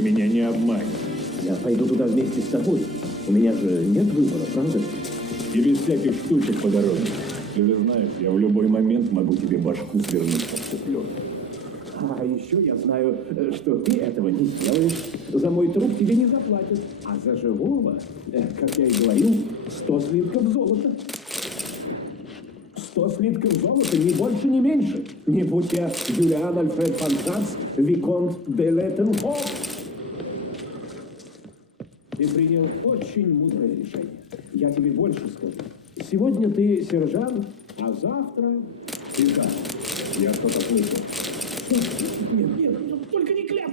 меня не обманешь. Я пойду туда вместе с тобой. У меня же нет выбора, правда? И без всяких штучек по дороге. Ты же знаешь, я в любой момент могу тебе башку свернуть как цыпленок. А еще я знаю, что ты этого не сделаешь. За мой труп тебе не заплатят. А за живого, э, как я и говорил, сто слитков золота. Сто слитков золота, ни больше, ни меньше. Не будь я Юлиан Альфред Фанкац, Виконт де Леттенхоф. Ты принял очень мудрое решение. Я тебе больше скажу. Сегодня ты сержант, а завтра... Тихо, я что-то слышал. Нет, нет, только не кляп!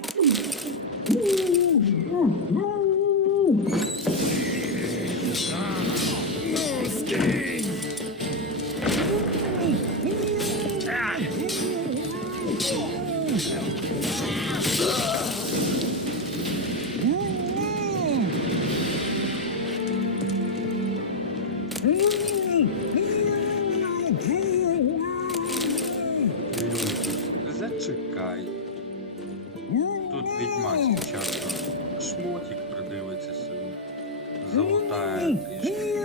Зачекай. Тут відьмацький часто шмотик придивиться собі. Залутає трішки.